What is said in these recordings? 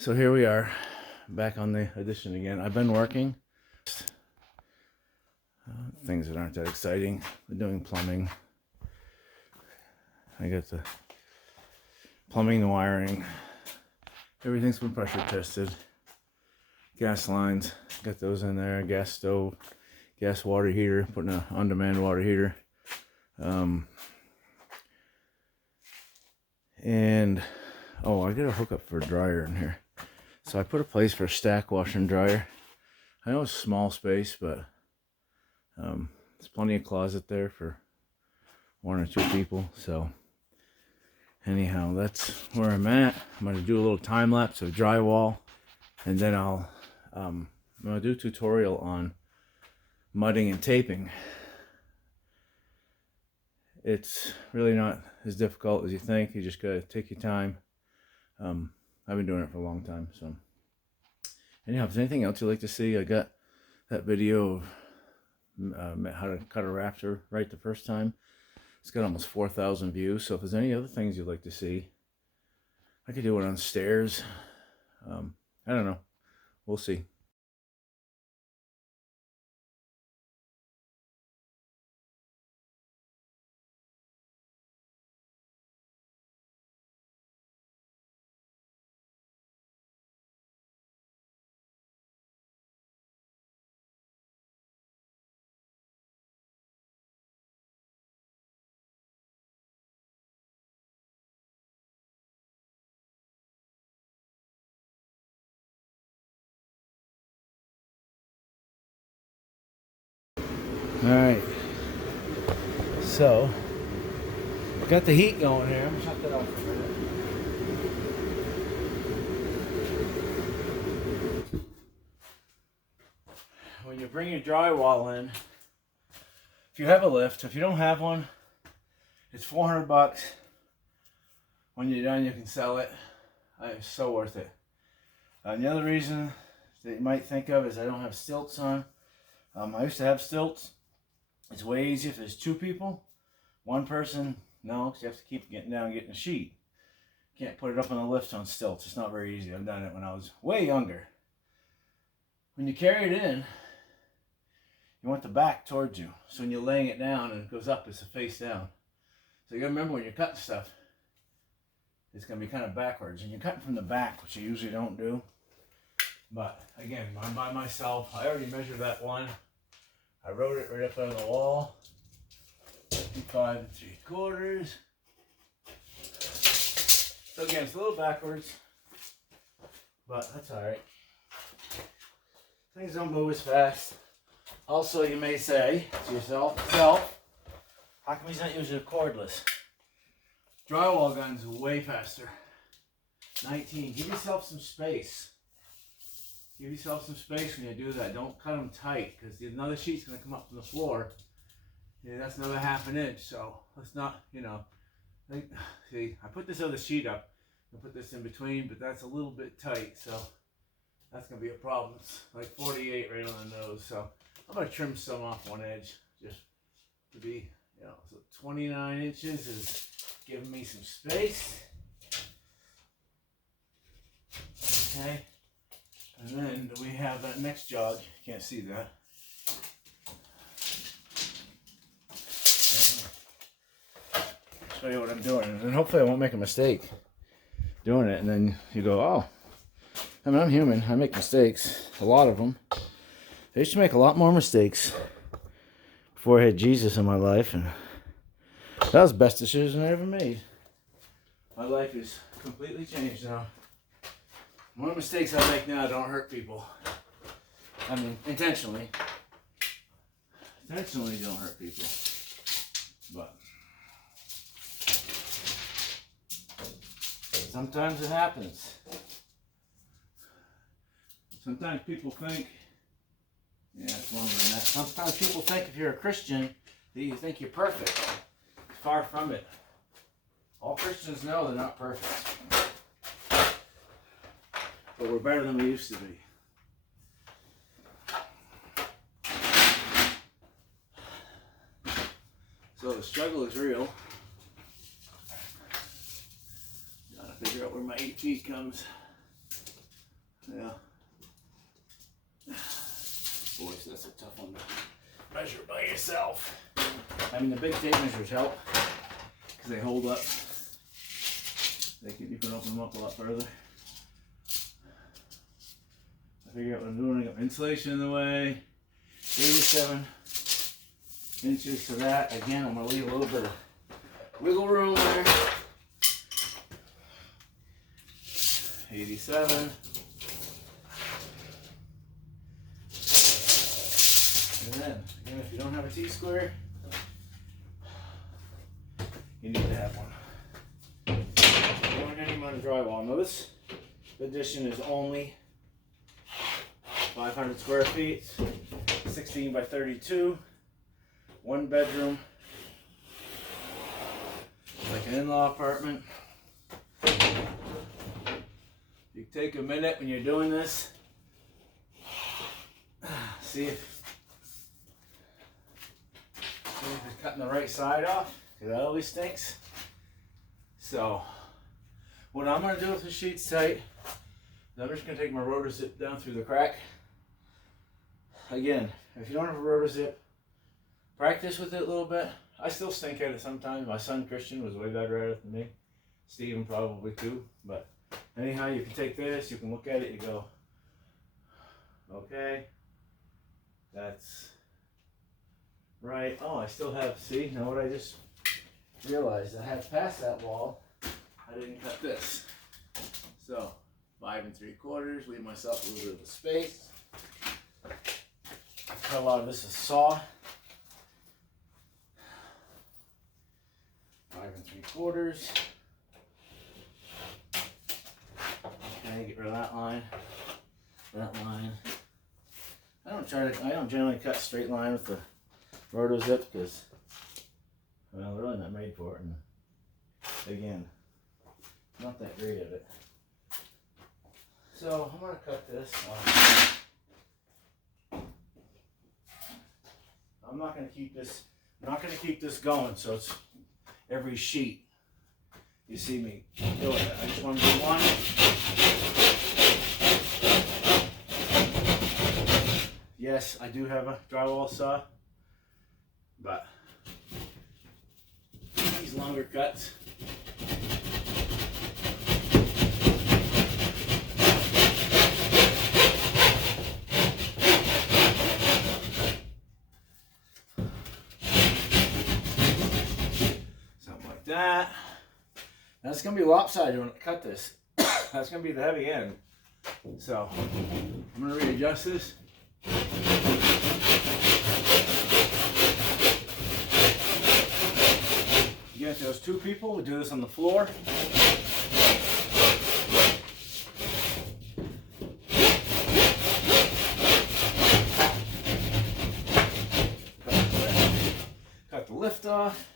So here we are, back on the addition again. I've been working things that aren't that exciting. Been doing plumbing. I got the plumbing, the wiring. Everything's been pressure tested. Gas lines, got those in there. Gas stove, gas water heater, putting an on-demand water heater. And oh, I got a hookup for a dryer in here. So I put a place for a stack washer and dryer. I know it's a small space, but there's plenty of closet there for one or two people. So anyhow, that's where I'm at. I'm going to do a little time lapse of drywall, and then I'm going to do a tutorial on mudding and taping. It's really not as difficult as you think. You just got to take your time. I've been doing it for a long time. So anyhow, if there's anything else you'd like to see, I got that video of how to cut a rafter right the first time. It's got almost 4,000 views. So if there's any other things you'd like to see, I could do it on stairs. I don't know. We'll see. All right. So got the heat going here. I'm gonna shut that off for a minute. When you bring your drywall in, if you have a lift, if you don't have one, it's $400. When you're done, you can sell it. It's so worth it. And the other reason that you might think of is I don't have stilts on. I used to have stilts. It's way easier if there's two people. One person, no, because you have to keep getting down and getting a sheet. You can't put it up on the lift on stilts. It's not very easy. I've done it when I was way younger. When you carry it in, you want the back towards you. So when you're laying it down and it goes up, it's a face down. So you gotta remember when you're cutting stuff, it's gonna be kind of backwards. And you're cutting from the back, which you usually don't do. But again, I'm by myself. I already measured that one. I wrote it right up on the wall. 55 3/4. So again, it's a little backwards, but that's all right. Things don't move as fast. Also, you may say to yourself, how come he's not using a cordless? Drywall gun's way faster. 19. Give yourself some space. Give yourself some space when you do that. Don't cut them tight, because another sheet's going to come up from the floor. Yeah, that's another ½ an inch, so let's not, see, I put this other sheet up. I put this in between, but that's a little bit tight, so that's going to be a problem. It's like 48 right on the nose, so I'm going to trim some off one edge, just to be, so 29 inches is giving me some space. Okay. And then we have that next jog. You can't see that. Show you what I'm doing, and hopefully I won't make a mistake doing it. And then you go, oh, I mean, I'm human. I make mistakes, a lot of them. I used to make a lot more mistakes before I had Jesus in my life, and that was the best decision I ever made. My life is completely changed now. One of the mistakes I make now don't hurt people. I mean, intentionally. Intentionally don't hurt people. But sometimes it happens. Sometimes people think, it's longer than that. Sometimes people think if you're a Christian that you think you're perfect. Far from it. All Christians know they're not perfect. But we're better than we used to be. So the struggle is real. Gotta figure out where my 8 feet comes. Yeah. Boys, that's a tough one to measure by yourself. I mean, the big tape measures help because they hold up. You can open them up a lot further. I figure out what I'm doing. I got my insulation in the way. 87 inches to that. Again, I'm going to leave a little bit of wiggle room there. 87. And then, again, if you don't have a T-square, you need to have one. You don't need any amount of drywall. Now this addition is only 500 square feet, 16 by 32, 1 bedroom, like an in-law apartment. You take a minute when you're doing this, see if it's cutting the right side off, because that always stinks. So what I'm going to do with the sheets tight, I'm just going to take my rotor zip down through the crack. Again, if you don't have a rotor zip, practice with it a little bit. I still stink at it sometimes. My son Christian was way better at it than me. Steven probably too. But anyhow, you can take this, you can look at it, you go, okay, that's right. Oh, I still have, see, now what I just realized, I have past that wall, I didn't cut this. So 5 3/4, leave myself a little bit of space. I cut a lot of this as saw. 5 3/4. Okay, get rid of that line. That line. I don't generally cut straight line with the roto zip because, well, they're really not made for it. And again, not that great at it. So I'm gonna cut this off. I'm not gonna keep this going, so it's every sheet you see me doing it. I just want to do one. Yes, I do have a drywall saw, but these longer cuts, that. That's going to be lopsided when I cut this. That's going to be the heavy end. So I'm going to readjust this. Again, if there's 2 people, we do this on the floor. Cut the lift off.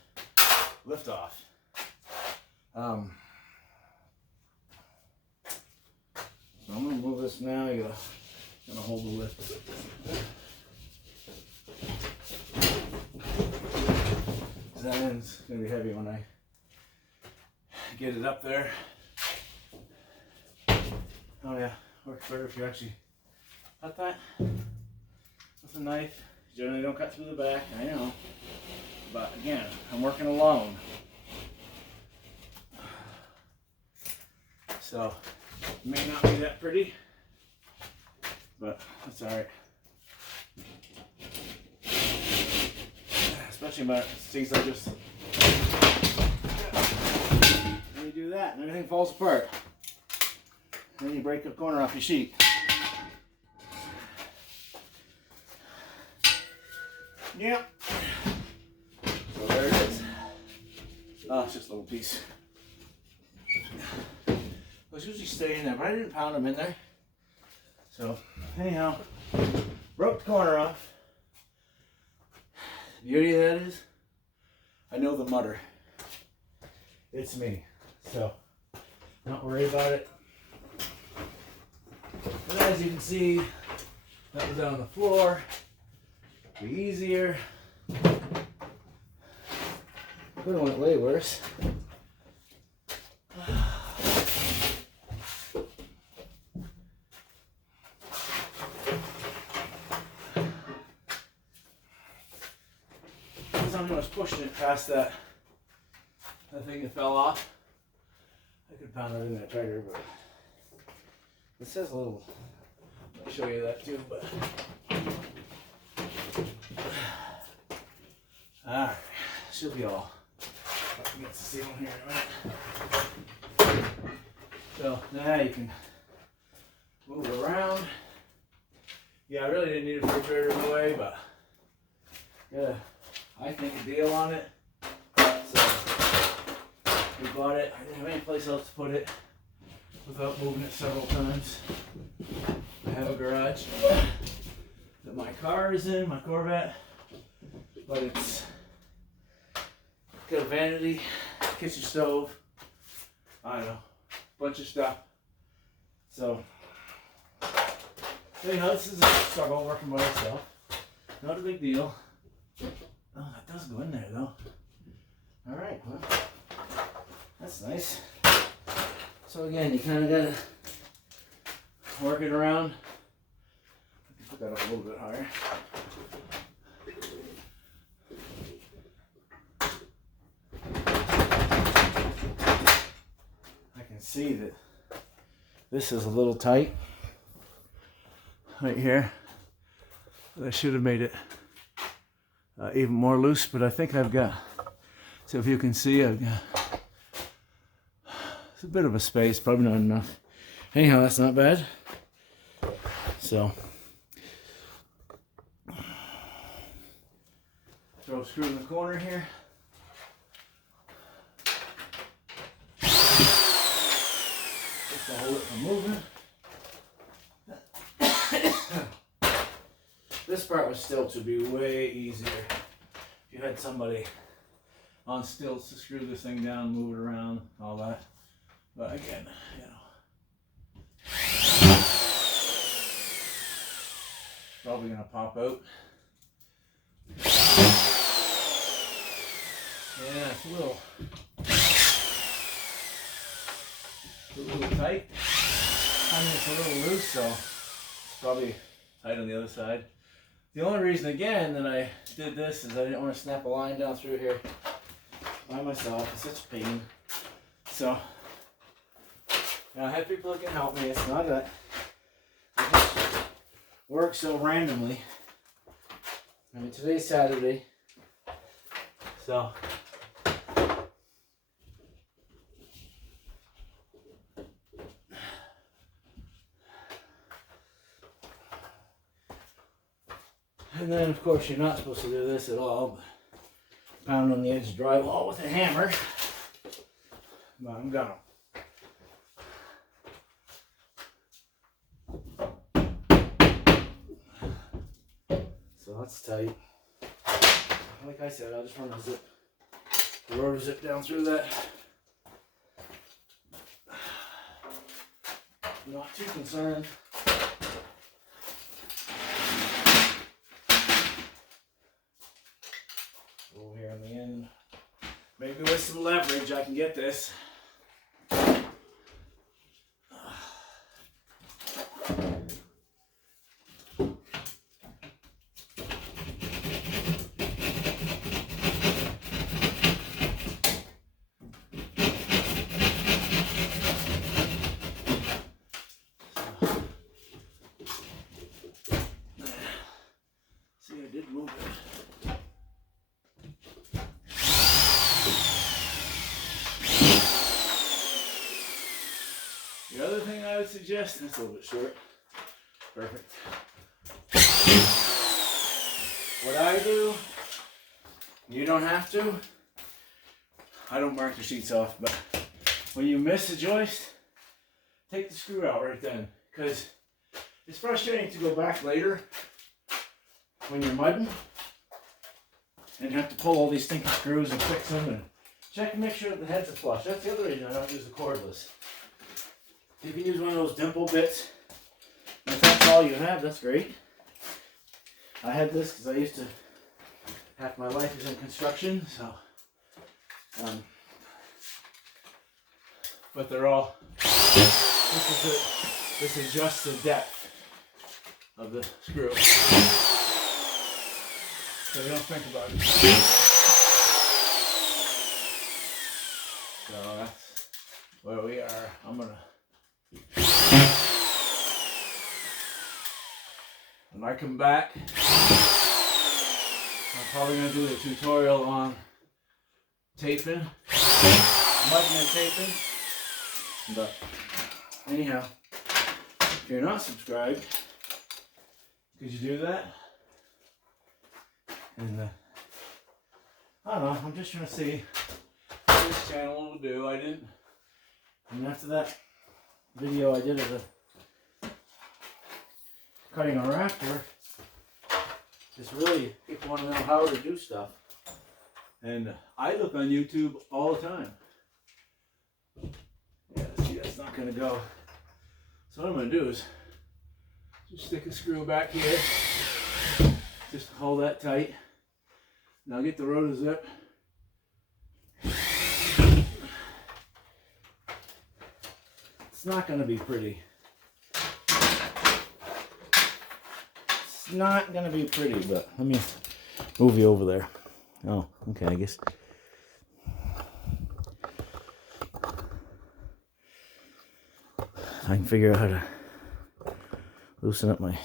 Lift off. So I'm going to move this now. You're going to hold the lift. That end's going to be heavy when I get it up there. Oh yeah, works better if you actually cut that with a knife. You generally don't cut through the back, I know. But again, I'm working alone. So, it may not be that pretty, but that's alright. Especially about things like this. Then you do that and everything falls apart. Then you break a corner off your sheet. Yep. So there it is. Oh, it's just a little piece. Those usually stay in there, but I didn't pound them in there. So, anyhow, broke the corner off. The beauty of that is, I know the mutter. It's me. So, not worried about it. But as you can see, that was on the floor. Be easier. Could have went way worse. when I was pushing it past that thing that fell off. I could pound it in there tighter, but it says a little. I'll show you that too, but alright, should be all. I get to see one here in a minute. So now you can move it around. Yeah, I really didn't need a refrigerator in the way, but got I think a deal on it. So we bought it. I didn't have any place else to put it without moving it several times. I have a garage that my car is in, my Corvette, but it's got a vanity, kitchen stove, I don't know, bunch of stuff. So anyhow, this is a struggle working by myself. Not a big deal. Oh, that does go in there though. Alright, well, that's nice. So again, you kind of gotta work it around. Put that up a little bit higher. I can see that this is a little tight right here. I should have made it even more loose, but I think I've got, so if you can see, I've got, it's a bit of a space, probably not enough. Anyhow, that's not bad. So, throw a screw in the corner here. Just to hold it from moving. This part was still to be way easier if you had somebody on stilts to screw this thing down, move it around, all that. But again, you know, probably gonna pop out. Yeah, it's a little tight. I mean, it's a little loose, so it's probably tight on the other side. The only reason, again, that I did this is I didn't want to snap a line down through here by myself. It's such a pain. So, you know, I have people that can help me. It's not that it just works so randomly. I mean, today's Saturday, so and then, of course, you're not supposed to do this at all, but pound on the edge of drywall with a hammer. But I'm gonna. So that's tight. Like I said, I'll just run a rotor zip down through that. Not too concerned. Over here on the end. Maybe with some leverage I can get this. See, I did move it. The other thing I would suggest, that's a little bit short. Perfect. What I do, you don't have to. I don't mark the sheets off, but when you miss a joist, take the screw out right then. Because it's frustrating to go back later when you're mudding and have to pull all these stinking screws and fix them and check and make sure that the heads are flush. That's the other reason I don't use the cordless. You can use one of those dimple bits. And if that's all you have, that's great. I had this because I used to, half my life is in construction, so. But they're all, this is just the depth of the screw. So you don't think about it. where we are. When I come back, I'm probably gonna do a tutorial on taping, mudding and taping. But anyhow, if you're not subscribed, could you do that? And I don't know, I'm just trying to see what this channel will do. And after that video I did of the cutting a rafter, just really people want to know how to do stuff. And I look on YouTube all the time. Yeah, see, that's not going to go. So what I'm going to do is just stick a screw back here, just to hold that tight. Now get the rotor zip. It's not going to be pretty. It's not going to be pretty, but let me move you over there. Oh, okay, I guess. I can figure out how to loosen up my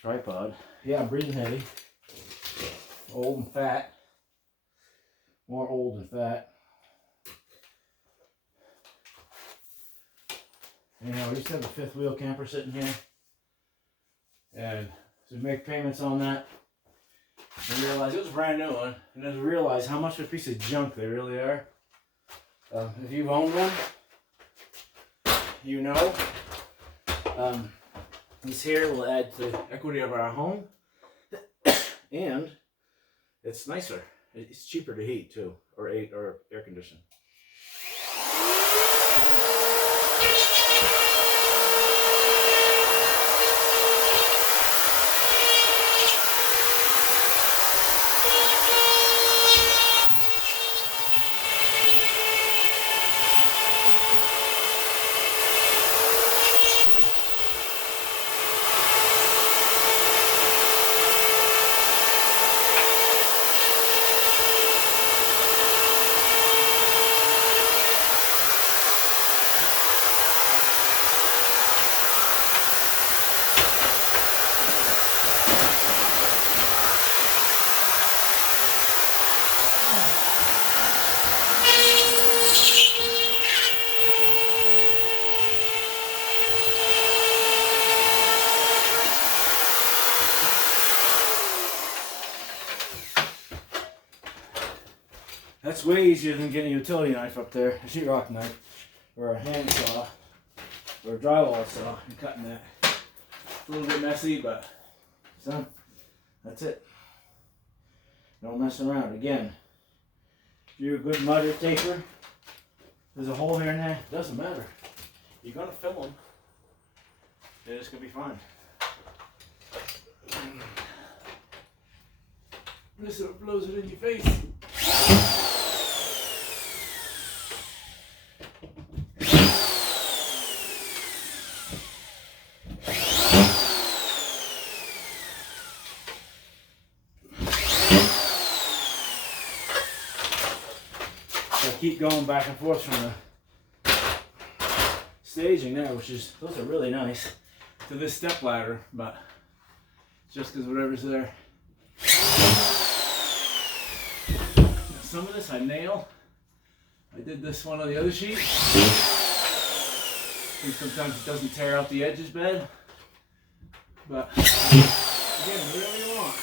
tripod. Yeah, I'm breathing heavy. Old and fat. More old than fat. Anyhow, we used to have a fifth wheel camper sitting here. And to make payments on that, I realized it was a brand new one. And then I realized how much of a piece of junk they really are. If you've owned one, you know. This here will add to the equity of our home. And it's nicer. It's cheaper to heat too, or air condition. That's way easier than getting a utility knife up there, a sheetrock knife, or a hand saw, or a drywall saw, and cutting that. It's a little bit messy, but so that's it. No messing around. Again, if you're a good mudder taper, there's a hole here and there, it doesn't matter. You're gonna fill them, and it's gonna be fine. This sort of blows it in your face. Keep going back and forth from the staging there, which is, those are really nice, to this step ladder, but just because whatever's there. Some of this I nail. I did this one on the other sheet. I think sometimes it doesn't tear out the edges bad, but again, whatever you want.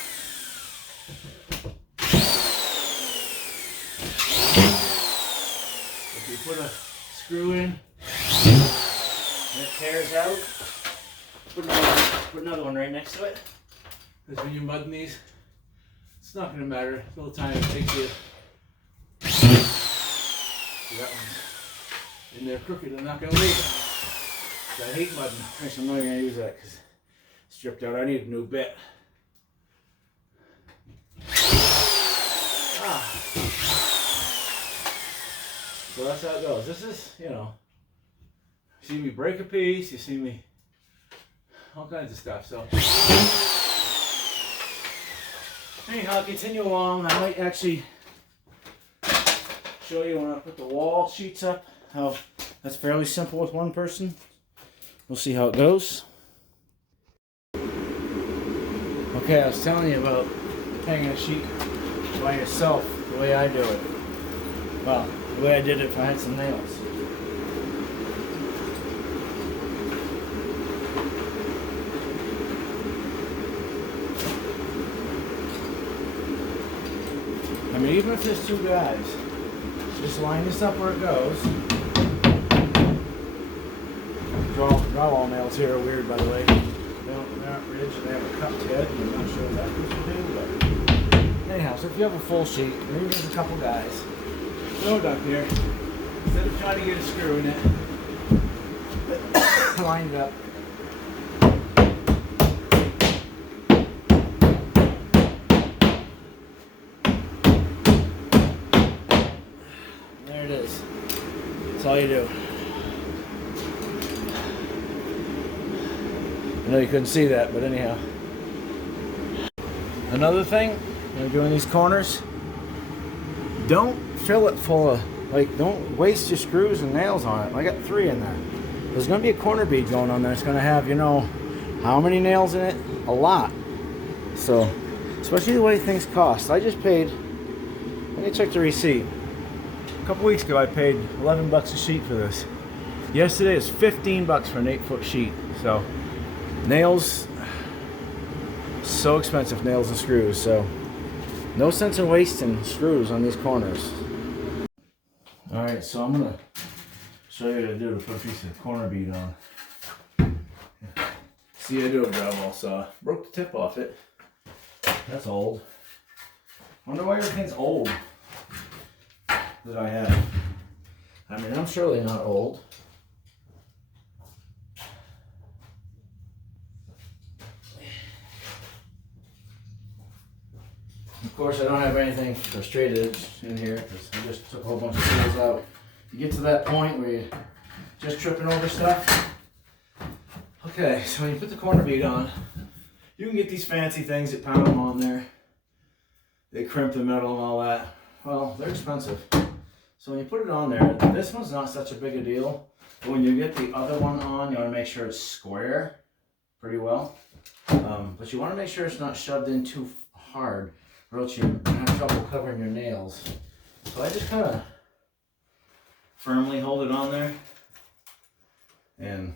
You put a screw in, and it tears out. Put another one right next to it. Because when you're mudding these, it's not going to matter the little time it takes you. See, that one's in there crooked, I'm not going to leave it. So I hate mudding. Actually, I'm not going to use that because it's stripped out. I need a new bit. So that's how it goes. This is, you know, you see me break a piece, you see me, all kinds of stuff. So anyhow, I'll continue along. I might actually show you when I put the wall sheets up how that's fairly simple with one person. We'll see how it goes. Okay, I was telling you about hanging a sheet by yourself, the way I do it. Well, the way I did it if I had some nails. I mean, even if there's two guys, just line this up where it goes. Drywall nails here are weird, by the way. They aren't ridged, they have a cupped head. I'm not sure what that's supposed to do, but anyhow, so if you have a full sheet, maybe there's a couple guys, throw it up here. Instead of trying to get a screw in it, line it up. There it is. That's all you do. I know you couldn't see that, but anyhow. Another thing, when you're doing these corners, don't fill it full of, like, don't waste your screws and nails on it. I got 3 in there. There's going to be a corner bead going on there. It's going to have, you know, how many nails in it? A lot. So, especially the way things cost. I just paid, let me check the receipt. A couple weeks ago I paid 11 bucks a sheet for this. Yesterday is 15 bucks for an 8-foot sheet. So, nails, so expensive, nails and screws. So, no sense in wasting screws on these corners. Alright, so I'm going to show you what I do to put a piece of corner bead on. See, I do a drywall saw. Broke the tip off it. That's old. Wonder why everything's old that I have. I mean, I'm surely not old. Of course, I don't have anything for straight edge in here because I just took a whole bunch of tools out. You get to that point where you're just tripping over stuff. Okay, so when you put the corner bead on, you can get these fancy things that pound them on there. They crimp the metal and all that. Well, they're expensive. So when you put it on there, this one's not such a big a deal. But when you get the other one on, you want to make sure it's square pretty well. But you want to make sure it's not shoved in too hard, or else you're going to have trouble covering your nails. So I just kind of firmly hold it on there and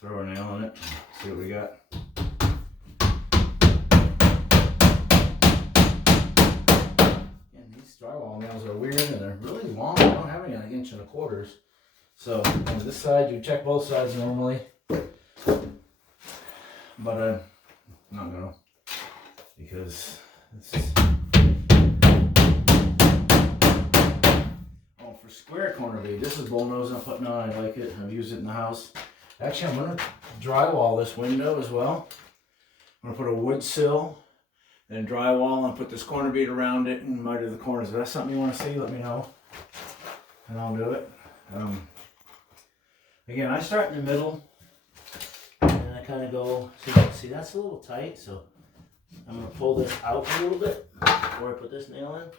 throw a nail on it. See what we got. And these drywall nails are weird and they're really long. I don't have any like 1 1/4 inches. So on this side, you check both sides normally, but I'm not gonna, because it's for square corner bead. This is bullnose I'm putting on. I like it. I've used it in the house. Actually, I'm going to drywall this window as well. I'm going to put a wood sill and drywall and put this corner bead around it and miter the corners. If that's something you want to see, let me know and I'll do it. Again, I start in the middle and I kind of go, see that's a little tight, so I'm going to pull this out a little bit before I put this nail in.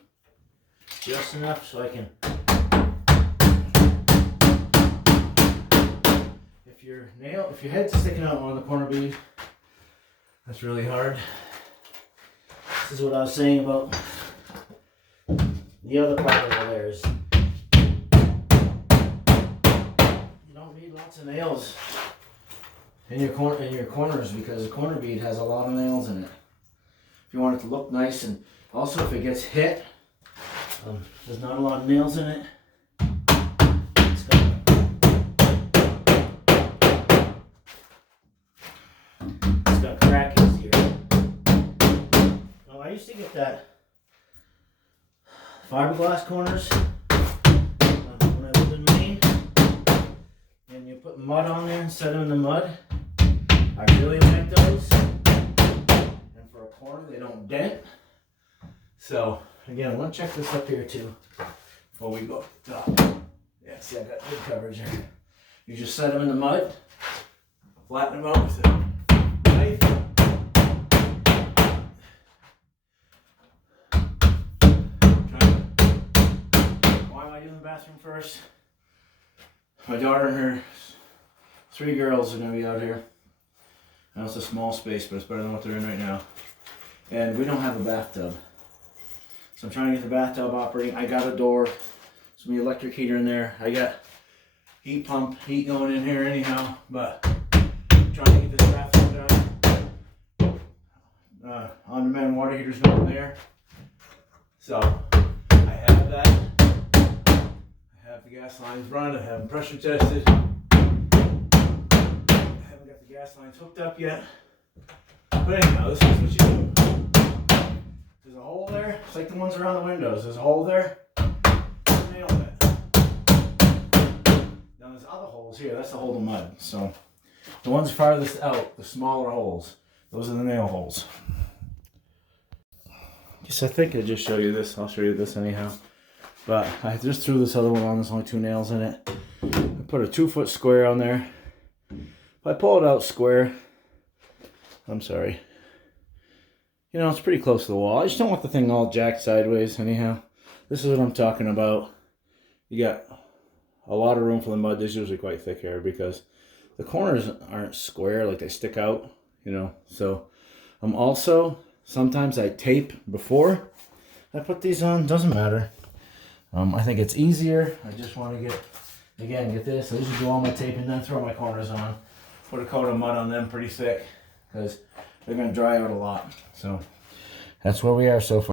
Just enough so I can, if your head's sticking out on the corner bead, that's really hard. This is what I was saying about the other part over there is you don't need lots of nails in your corners because the corner bead has a lot of nails in it. If you want it to look nice, and also if it gets hit, there's not a lot of nails in it. It's got crackings here. Now I used to get that fiberglass corners when I lived in Maine, and you put mud on there and set them in the mud. I really like those, and for a corner they don't dent. So again, I want to check this up here too before we go up the top. Yeah, see, I got good coverage here. You just set them in the mud, flatten them out with a knife. Why am I do in the bathroom first. My daughter and her 3 girls are going to be out here. I know it's a small space, but it's better than what they're in right now. And we don't have a bathtub. So I'm trying to get the bathtub operating. I got a door. There's going to be electric heater in there. I got heat pump, heat going in here anyhow. But I'm trying to get this bathroom done. On-demand water heater's not there. So I have that. I have the gas lines run. I have them pressure tested. I haven't got the gas lines hooked up yet. But anyhow, this is what you do. There's a hole there. It's like the ones around the windows. There's a hole there. Nail it. Now there's other holes here. That's the hole of mud. So the ones farthest out, the smaller holes, those are the nail holes. Yes, I think I just show you this. I'll show you this anyhow. But I just threw this other one on. There's only 2 nails in it. I put a 2-foot square on there. If I pull it out square, I'm sorry. You know, it's pretty close to the wall. I just don't want the thing all jacked sideways anyhow. This is what I'm talking about. You got a lot of room for the mud. This is usually quite thick here because the corners aren't square, like they stick out, you know. So I'm also, sometimes I tape before I put these on. Doesn't matter. I think it's easier. I just want to get this. I usually do all my taping, then throw my corners on. Put a coat of mud on them pretty thick because they're going to dry out a lot. So that's where we are so far.